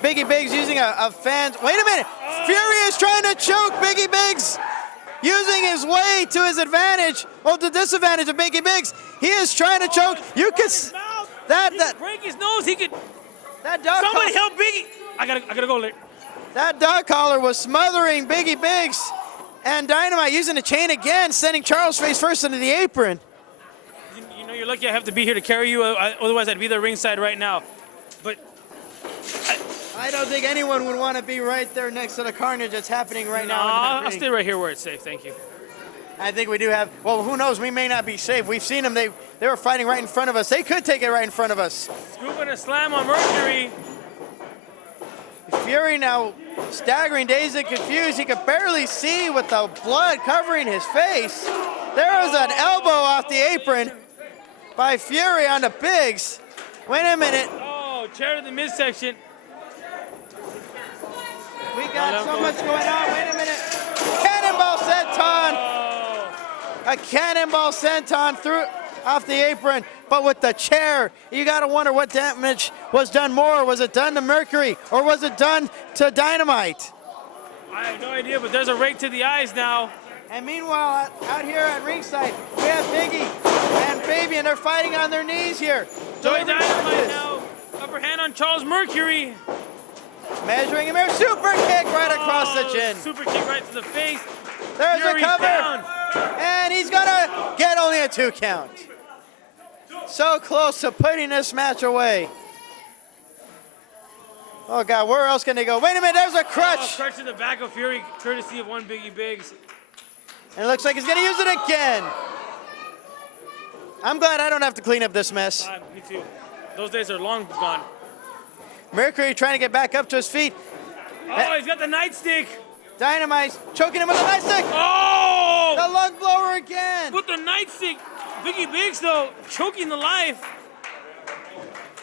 Biggie Biggs using a fan. Wait a minute, Fury is trying to choke Biggie Biggs, using his way to his advantage, well, the disadvantage of Biggie Biggs. He is trying to choke. You could that break his nose. He could. That dog. Somebody help Biggie. I gotta go, Larry. That dog collar was smothering Biggie Biggs. And Dynamite using the chain again, sending Charles face first into the apron. You know, you're lucky I have to be here to carry you. Otherwise, I'd be there ringside right now. But I don't think anyone would want to be right there next to the carnage that's happening right now. I'll stay right here where it's safe. Thank you. I think we do have. Well, who knows? We may not be safe. We've seen them. They were fighting right in front of us. They could take it right in front of us. Scoop and a slam on Mercury. Fury now staggering, dazed and confused. He could barely see with the blood covering his face. There was an elbow off the apron by Fury onto Biggs. Wait a minute. Oh, chair to the midsection. We got so much going on. Wait a minute. Cannonball senton. A cannonball senton through off the apron, but with the chair, you got to wonder what damage was done more. Was it done to Mercury or was it done to Dynamite? I have no idea, but there's a rake to the eyes now. And meanwhile, out here at ringside, we have Biggie and Fabien. They're fighting on their knees here. Joey Dynamite now, upper hand on Charles Mercury. Measuring him here, super kick right across the chin. Super kick right to the face. There's Fury's a cover, down. and he's gonna get only a 2 count. So close to putting this match away. Oh, God, where else can they go? Wait a minute, there's a crutch. Crutch to the back of Fury, courtesy of one Biggie Biggs. And it looks like he's going to use it again. I'm glad I don't have to clean up this mess. Me too. Those days are long gone. Mercury trying to get back up to his feet. Oh, he's got the nightstick. Dynamite choking him with the nightstick. Oh! The lung blower again. With the nightstick. Biggie Biggs, though, choking the life.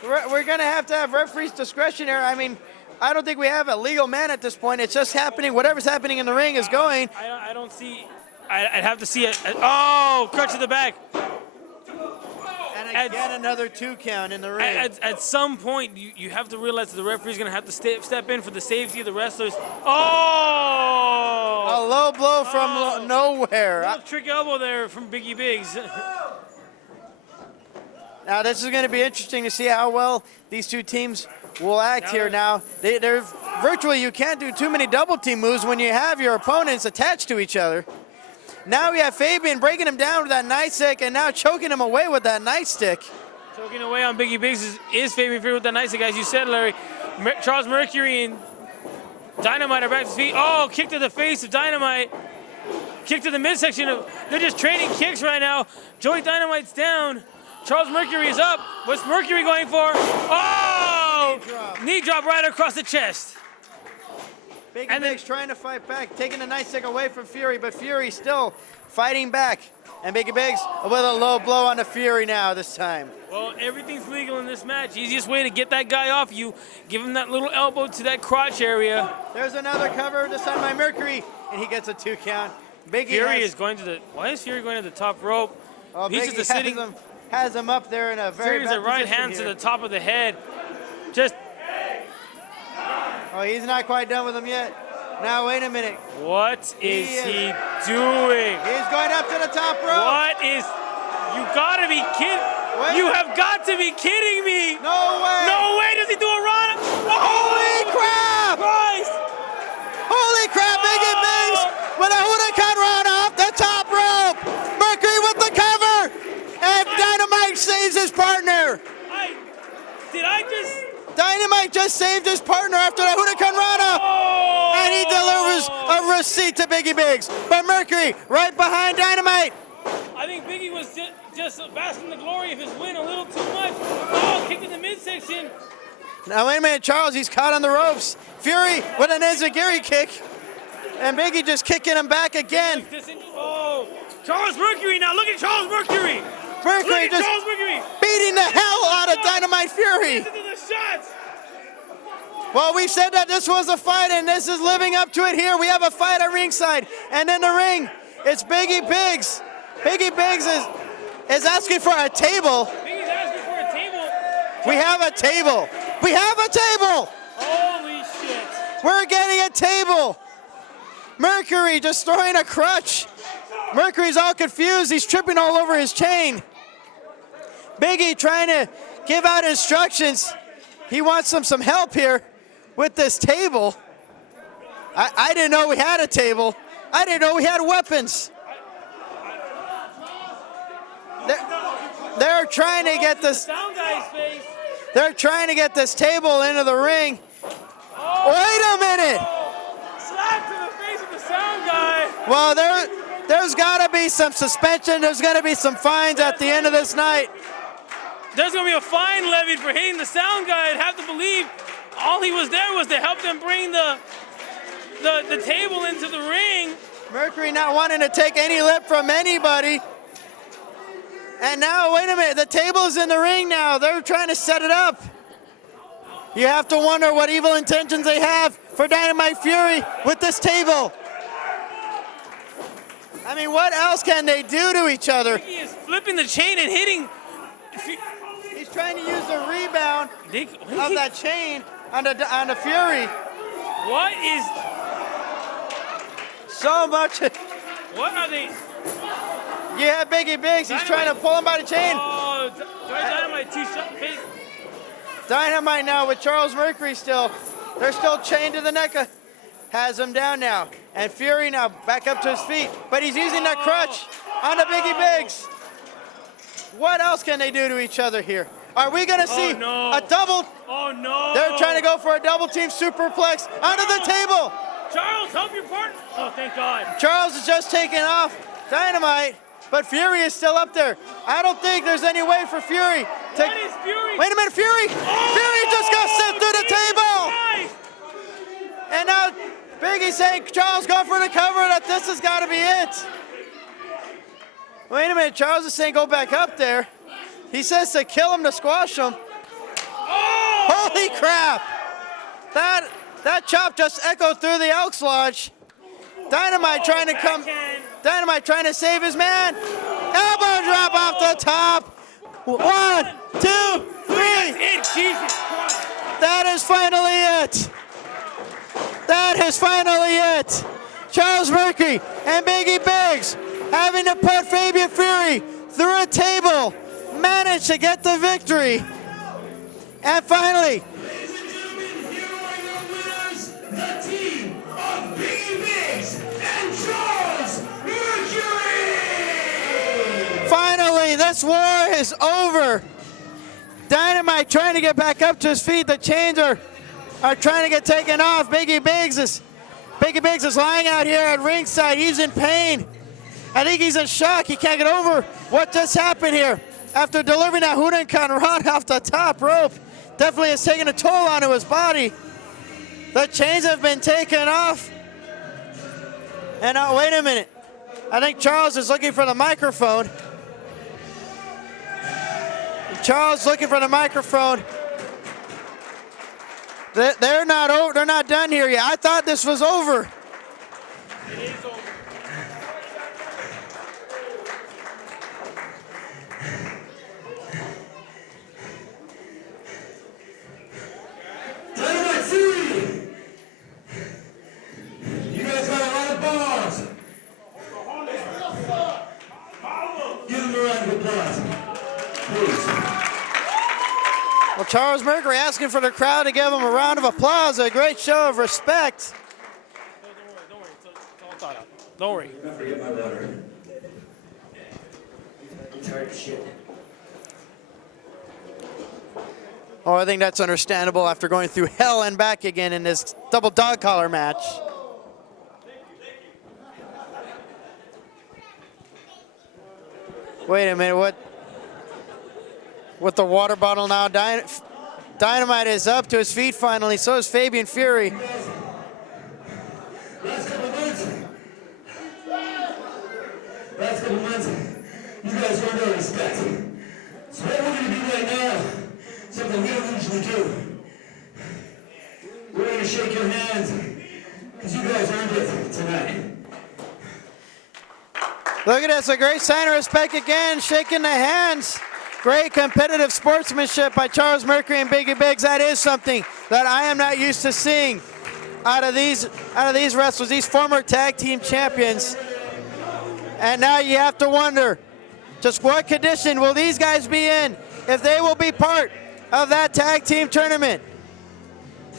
We're going to have referee's discretion here. I mean, I don't think we have a legal man at this point. It's just happening. Whatever's happening in the ring is going. I don't see. I'd have to see it. Oh, crutch to the back. And again, another 2 count in the ring. At some point, you have to realize that the referee's going to have to step in for the safety of the wrestlers. Oh! A low blow from nowhere. Little trick elbow there from Biggie Biggs. Now this is going to be interesting to see how well these two teams will act here now. They're virtually, you can't do too many double team moves when you have your opponents attached to each other. Now we have Fabien breaking him down with that nightstick and now choking him away with that nightstick. Choking away on Biggie Biggs is Fabien with that nightstick, as you said, Larry. Charles Mercury and Dynamite are back to his feet. Oh, kick to the face of Dynamite. Kick to the midsection. They're just trading kicks right now. Joey Dynamite's down. Charles Mercury is up. What's Mercury going for? Oh! Knee drop right across the chest. Biggie Biggs trying to fight back, taking the nightstick away from Fury, but Fury still fighting back. And Biggie Biggs with a low blow on the Fury now this time. Well, everything's legal in this match. Easiest way to get that guy off you, give him that little elbow to that crotch area. There's another cover this time by Mercury, and he gets a 2 count. Fury is going to the, why is Fury going to the top rope? Oh, He's Biggie just sitting. has him up there in a very Series bad a right position hand here. to the top of the head. Just. Oh, he's not quite done with him yet. Now, wait a minute. What is he doing? He's going up to the top rope. What is, you gotta be kidding. You have got to be kidding me. No way. No way does he do a run. Holy crap. Christ. Holy crap, Biggie Biggs with a Huracan run off the top rope. Mercury with the cover. And Dynamite saves his partner. Dynamite just saved his partner after the Huracan Rana. Oh! And he delivers a receipt to Biggie Biggs. But Mercury right behind Dynamite. I think Biggie was just basking in the glory of his win a little too much. Oh, kick in the midsection. Now wait a minute, Charles, he's caught on the ropes. Fury with an enziguri kick. And Biggie just kicking him back again. Oh, Charles Mercury now, look at Charles Mercury. Mercury just Charles Mercury beating the hell out of Dynamite Fury. Listen to the shots. Well, we said that this was a fight, and this is living up to it here. We have a fight at ringside, and in the ring, it's Biggie Biggs. Biggie Biggs is asking for a table. Biggie's asking for a table. We have a table. We have a table. Holy shit. We're getting a table. Mercury just throwing a crutch. Mercury's all confused. He's tripping all over his chain. Biggie trying to give out instructions. He wants some help here with this table. I didn't know we had a table. I didn't know we had weapons. They're trying to get this. Sound guy's face. They're trying to get this table into the ring. Wait a minute. Slap to the face of the sound guy. Well, there's got to be some suspension. There's got to be some fines at the end of this night. There's going to be a fine levied for hitting the sound guy. I'd have to believe all he was there was to help them bring the table into the ring. Mercury not wanting to take any lip from anybody. And now, wait a minute, the table's in the ring now. They're trying to set it up. You have to wonder what evil intentions they have for Dynamite Fury with this table. I mean, what else can they do to each other? He is flipping the chain and hitting. He's trying to use the rebound of that chain on the Fury. What is? So much. What are they? Yeah, Biggie Biggs. He's trying to pull him by the chain. Oh, Dynamite two-shot. Dynamite now with Charles Mercury still. They're still chained to the neck. Has him down now. And Fury now back up to his feet. But he's using that crutch on the Biggie Biggs. What else can they do to each other here? Are we going to see a double? Oh, no. They're trying to go for a double team superplex under the table. Charles, help your partner. Oh, thank God. Charles is just taking off Dynamite, but Fury is still up there. I don't think there's any way for Fury to... What is Fury? Wait a minute, Fury! Fury just got sent through the table! And now Biggie's saying, Charles, go for the cover, that this has got to be it. Wait a minute, Charles is saying go back up there. He says to kill him, to squash him. Oh! Holy crap! That chop just echoed through the Elks Lodge. Dynamite trying to save his man. Elbow drop off the top. 1, 2, 3. Jesus Christ. That is finally it. That is finally it. Charles Mercury and Biggie Biggs having to put Fabien Fury through a table, managed to get the victory. And finally, Ladies and gentlemen, here are your winners, the team of Biggie Biggs and Charles Mercury! finally, this war is over. Dynamite trying to get back up to his feet. The chains are trying to get taken off. Biggie Biggs is lying out here at ringside. He's in pain. I think he's in shock. He can't get over what just happened here. After delivering that Hudankan run off the top rope, definitely has taken a toll onto his body. The chains have been taken off. And now, wait a minute. I think Charles is looking for the microphone. Charles looking for the microphone. They're not over. They're not done here yet. I thought this was over. It is over. Dynamite City! You guys got a lot of bars. Give them a round of applause. Please. Well, Charles Mercury asking for the crowd to give him a round of applause. A great show of respect. Don't worry. It's all thought out. Don't worry. Don't forget my water. I'm tired of shit. Oh, I think that's understandable after going through hell and back again in this double dog collar match. Wait a minute, what? With the water bottle now, Dynamite is up to his feet finally, so is Fabien Fury. Last couple months, you guys earned our respect. So what we're going to do right now, something we don't usually do. We're going to shake your hands, because you guys earned it tonight. Look at this, a great sign of respect again, shaking the hands. Great competitive sportsmanship by Charles Mercury and Biggie Biggs. That is something that I am not used to seeing out of these wrestlers, these former tag team champions. And now you have to wonder, just what condition will these guys be in if they will be part of that tag team tournament?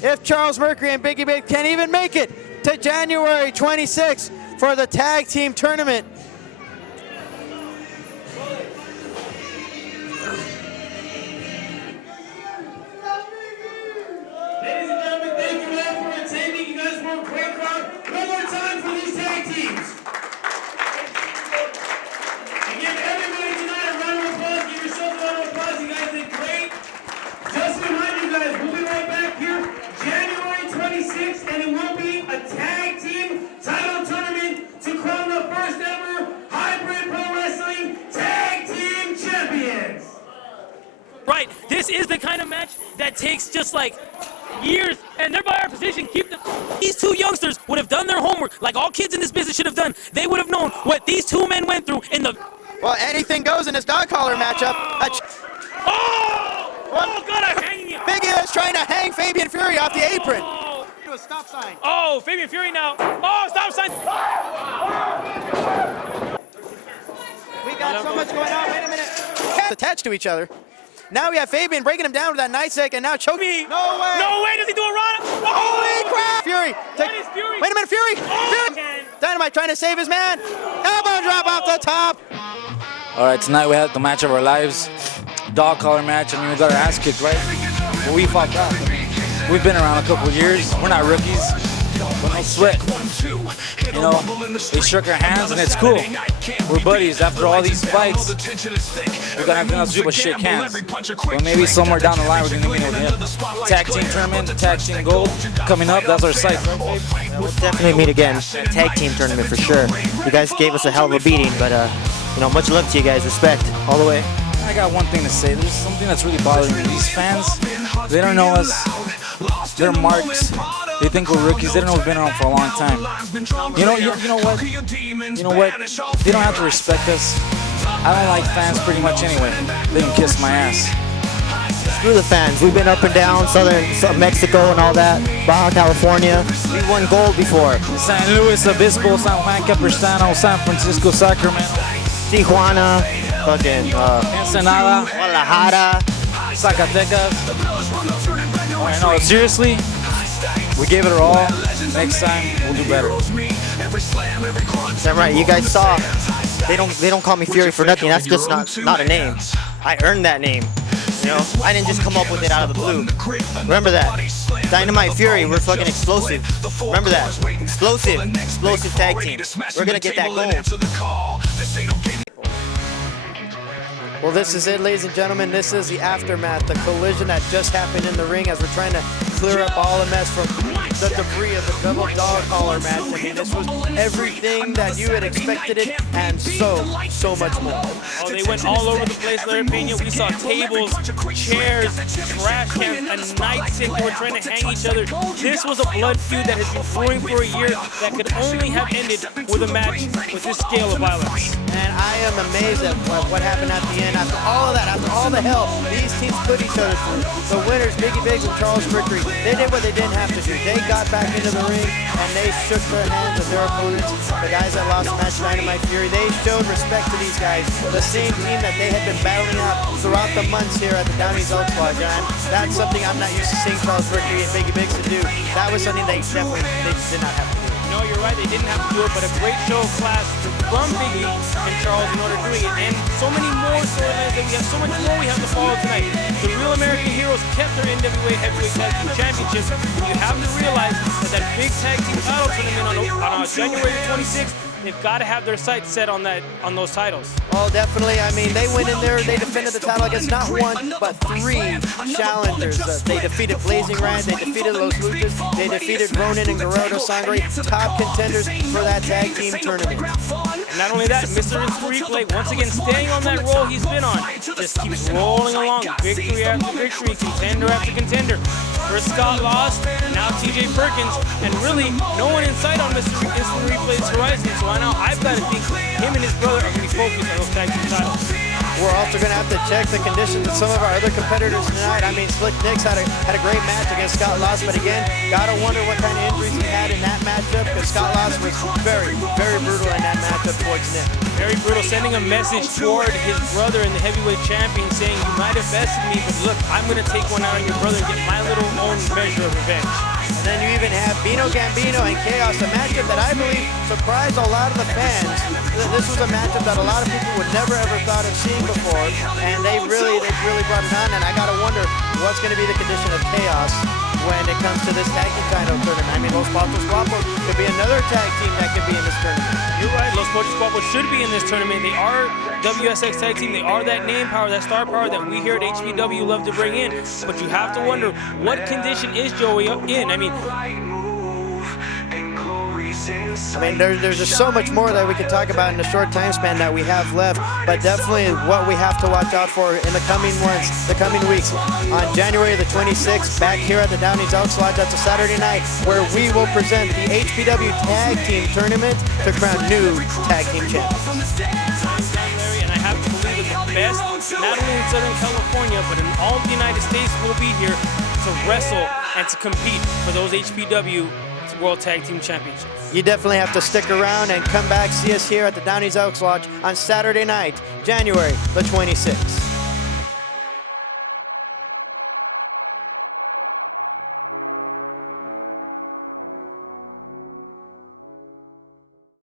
If Charles Mercury and Biggie Biggs can even make it to January 26th for the tag team tournament. Ladies and gentlemen, thank you all for attending. You guys were a great crowd. One more time for these tag teams. And give everybody tonight a round of applause. Give yourselves a round of applause. You guys did great. Just to remind you guys, we'll be right back here January 26th, and it will be a tag team title tournament to crown the first ever hybrid pro wrestling tag team champions. Right, this is the kind of match that takes just like years, and they're by our position. These two youngsters would have done their homework like all kids in this business should have done. They would have known what these two men went through in the... Well, anything goes in this dog collar matchup. Oh! Oh, God, I'm hanging you. Biggie is trying to hang Fabien Fury off the apron. Oh, Do a stop sign. oh, Fabien Fury now. Oh, stop sign. We got so much going on. Wait a minute. Attached to each other. Now we have Fabien breaking him down with that nice neck and now choking. No way. No way does he do a run. Holy crap. Fury. What is Fury? Wait a minute, Fury. Oh, Fury. Dynamite trying to save his man. Elbow drop off the top. All right, tonight we had the match of our lives, dog collar match. I mean, we got our ass kicked, right? But we fought back. We've been around a couple of years. We're not rookies, but no sweat. You know, they shook our hands and it's cool. We're buddies. After all these fights, we got nothing else to do but shake hands. But maybe somewhere down the line we're gonna meet with him. Tag team tournament, tag team gold coming up. That's our sight. We'll definitely meet again. Tag team tournament for sure. You guys gave us a hell of a beating, but you know, much love to you guys. Respect all the way. I got one thing to say. There's something that's really bothering me. These fans, they don't know us. They're marks. They think we're rookies. They don't know we've been around for a long time. You know what? You know what? They don't have to respect us. I don't like fans pretty much anyway. They can kiss my ass. Screw the fans. We've been up and down southern Mexico and all that. Baja California. We won gold before. San Luis Obispo, San Juan Capistrano, San Francisco, Sacramento, Tijuana. Fucking Ensenada, Guadalajara. Zacatecas. Alright, no, seriously, we gave it our all. Next time, we'll do better. That's right. You guys saw. They don't call me Fury for nothing. That's just not a name. I earned that name. You know, I didn't just come up with it out of the blue. Remember that. Dynamite Fury, we're fucking explosive. Remember that. Explosive tag team. We're gonna get that gold. Well, this is it, ladies and gentlemen. This is the aftermath, the collision that just happened in the ring as we're trying to clear up all the mess from the debris of the double dog collar match. I mean, this was everything that you had expected it and so much more. Oh, they went all over the place, Larry Pena. We saw tables, chairs, trash cans, a nightstick. They were trying to hang each other. This was a blood feud that has been brewing for a year that could only have ended with a match with this scale of violence. And I am amazed at what happened at the end. After all of that, after all the hell these teams put each other through, the winners, Biggie Biggs and Charles Mercury, they did what they didn't have to do. They got back into the ring and they shook their hands with their opponents. The guys that lost the match, Dynamite Fury, they showed respect to these guys. The same team that they had been battling out throughout the months here at the Downey's Elks Lodge. And that's something I'm not used to seeing Charles Mercury and Biggie Biggs to do. That was something they definitely did not have to do. No, you're right, they didn't have to do it, but a great show of class from Biggie and Charles in order doing it. And so many more storylines that we have, so much more we have to follow tonight. The Real American Heroes kept their NWA Heavyweight Tag Team Championships. You have to realize that big tag team title tournament on January 26th, they've got to have their sights set on those titles. Oh, definitely. I mean, they went in there, they defended the title against not one, but three challengers. They defeated Blazing Ryan, they defeated Los Luchas, they defeated Ronin and Guerrero, Sangre, top contenders for that tag team tournament. And not only that, Mr. Instant Replay, once again, staying on that roll he's been on, just keeps rolling along, victory after victory, contender after contender. First Scott lost, now TJ Perkins, and really no one in sight on Mr. Instant Replay's horizon. So now I've got to think him and his brother are going to be focused on those tag team titles. We're also going to have to check the conditions of some of our other competitors tonight. I mean, Slick Nicks had a great match against Scott Lost, but again, gotta wonder what kind of injuries he had in that matchup, because Scott Lost was very brutal in that matchup towards Nick. Very brutal, sending a message toward his brother and the heavyweight champion saying, you might have bested me, but look, I'm going to take one out on your brother and get my little own measure of revenge. And then you even have Bino, Gambino, and Kaos, a matchup that I believe surprised a lot of the fans. This was a matchup that a lot of people would never ever thought of seeing before, and they really brought it on. And I gotta wonder what's going to be the condition of Kaos when it comes to this tag team title tournament. I mean, Los Patos Guapos could be another tag team that could be in this tournament. You're right, Los Patos Guapos should be in this tournament. They are WSX tag team. They are that name power, that star power that we here at HPW love to bring in. But you have to wonder, what condition is Joey in? I mean, there's just so much more that we can talk about in the short time span that we have left, but definitely what we have to watch out for in the coming months, the coming weeks. On January the 26th, back here at the Downey's Elks Lodge, that's a Saturday night, where we will present the HPW Tag Team Tournament to crown new Tag Team Champions. And I have to believe that the best, not only in Southern California, but in all of the United States will be here to wrestle and to compete for those HPW World Tag Team Championships. You definitely have to stick around and come back, see us here at the Downey's Elks Lodge on Saturday night, January the 26th.